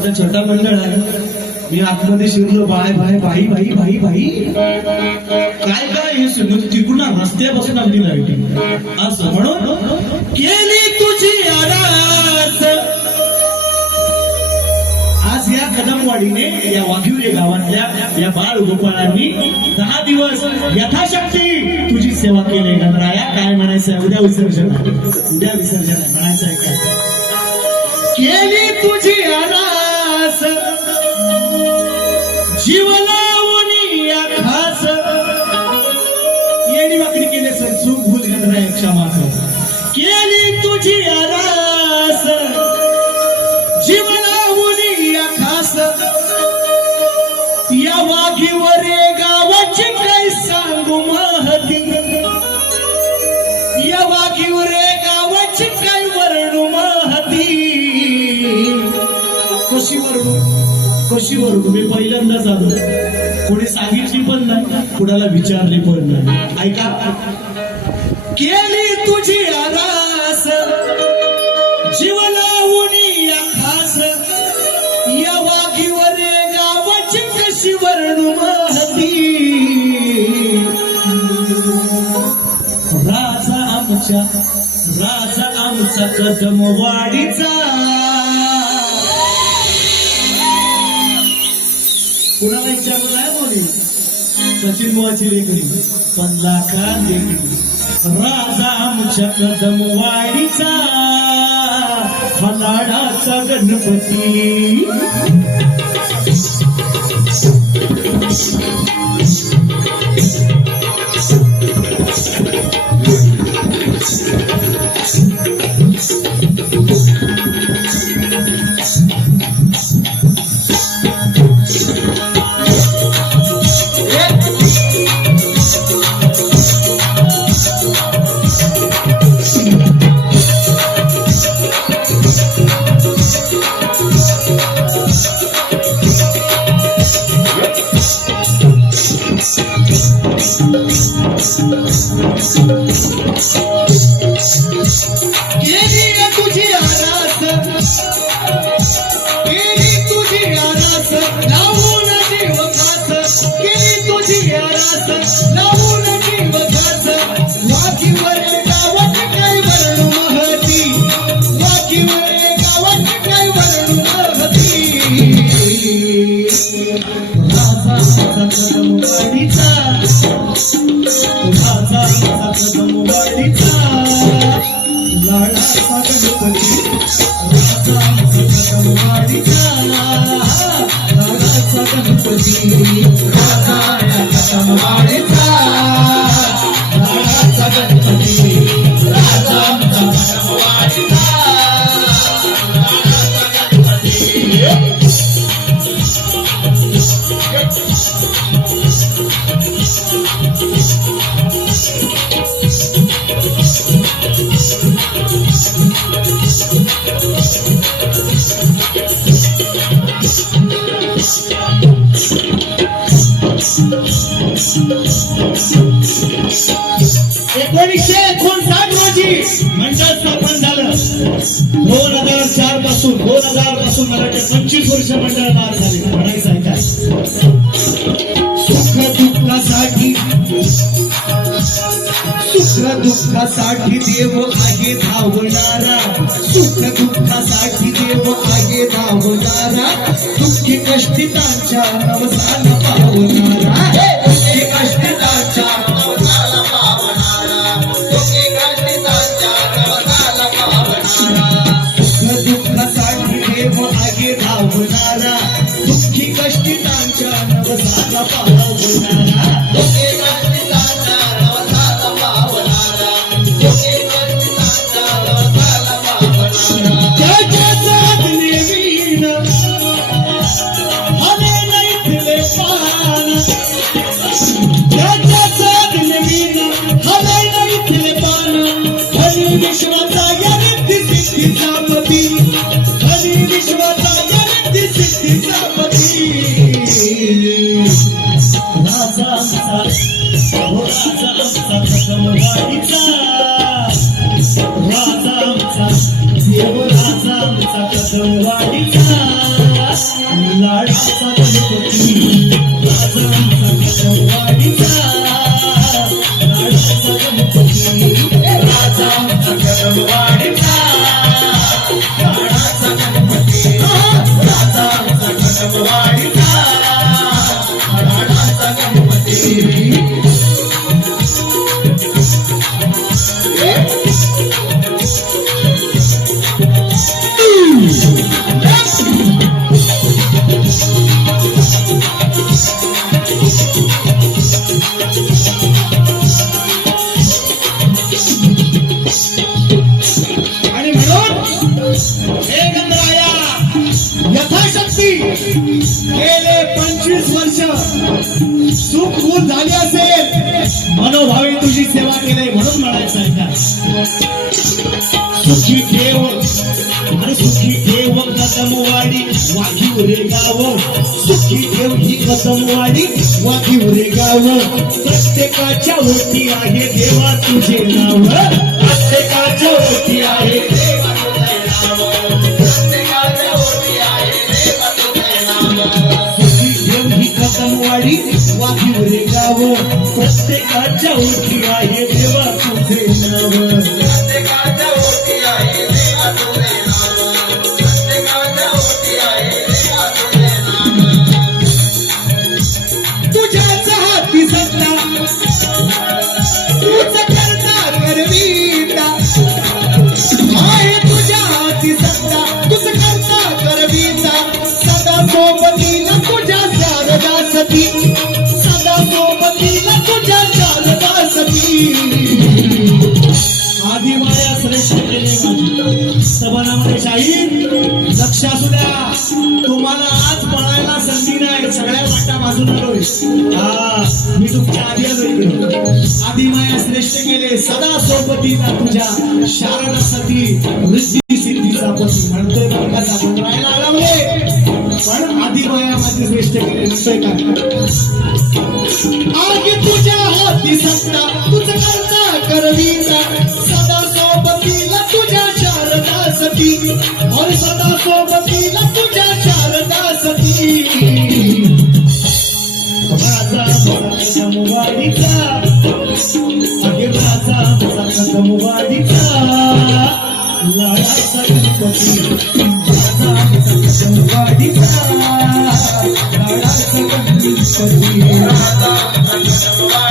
आमचा छोटा मंडळ आहे. मी आतमध्ये शिरलो बाय बाय बाई बाई बाई बाई. काय काय हे सुन तिकडून रस्त्यापासून आपली लाईटिंग असं म्हणून केली तुझी आरास. आज या कदमवाडीने या वाघिवरे गावातल्या या बाळ गोपाळांनी दहा दिवस यथाशक्ती तुझी सेवा केली. गणराया काय म्हणायचं उद्या विसर्जन. उद्या विसर्जन म्हणायचं केली तुझी आरास. जीवनावनी या खास येडी वाकडी केले सर चूक भूल गणराया क्षमा केली तुझी आरास. जीवनावनी या खास या वाघीवरे खुशीवर तुम्ही पहिल्यांदाच आलो कोणी सांगितली पण नाही कुणाला विचारली पण नाही. ऐका. केली तुझी आरास जीवनावनी खास या वाघीवरे गावाची कशी वर्णू राजा आमच्या राजा आमचा कदम वाडीचा कुणाला विचारलं नाही बोली सचिन बुवाची लेकरी. पण लाखा लेकरी. राजा आमच्या कदम वाडीचा हा लाडाचा गणपती. Thank you. गणपती राजा मंडळ स्थापन झालं. दोन हजार चारपासून दोन हजारपासून मला वाटतं पंचवीस वर्ष मंडळ बाद झाले. म्हणायचं आहे काय? सुख दुःखासाठी सुख दुःखासाठी देव आहे धावणारा. सुख दुःखासाठी देव आहे धावणारा. दुःखी कष्टितांच्या नवसाला पावणारा. पती हरी विश्वाचा गणती सिद्धीचा पती राजा आमचा हो राजा आमचा कसमवाडीचा राजा आमचा देव राजा आमचा कसमवाडी यथाशक्ती गेले पंचवीस वर्ष सुख भूल झाली असेल मनोभावी तुझी सेवा केली म्हणून म्हणायचं सुखी ठेव अरे सुखी ठेव कदमवाडी वाघीव रे गाव. सुखी ठेव ही कदमवाडी वाघीव रे गाव. प्रत्येकाच्या होती आहे देवा तुझे नाव. प्रत्येकाच्या होती आहे ठेव ही गाव प्रत्येकाच्या उठी आहे देवा तुझे नाव सती सदा सोबतीला तुझ्या शारदा सती आधी माया श्रेष्ठ केले माझी सभानामध्ये शाहीर लक्ष असू द्या. तुम्हाला आज पळायला संधी नाही सगळ्या वाटा बाजून आलोय. हा मी तुमच्या आधी आलो इकडे. आधी माया श्रेष्ठ केले सदा सोबतीला तुझ्या शारदा सती श्रेष्ठ केले म्हणतोय काय आगे तुझ्या हाती सत्ता तुझ करता सदा सोबतीला तुझ्या शारदा सती और सदा सोबतीला तुझ्या शारदा सती माझा माझा अगे माझा माझा गणपती माझा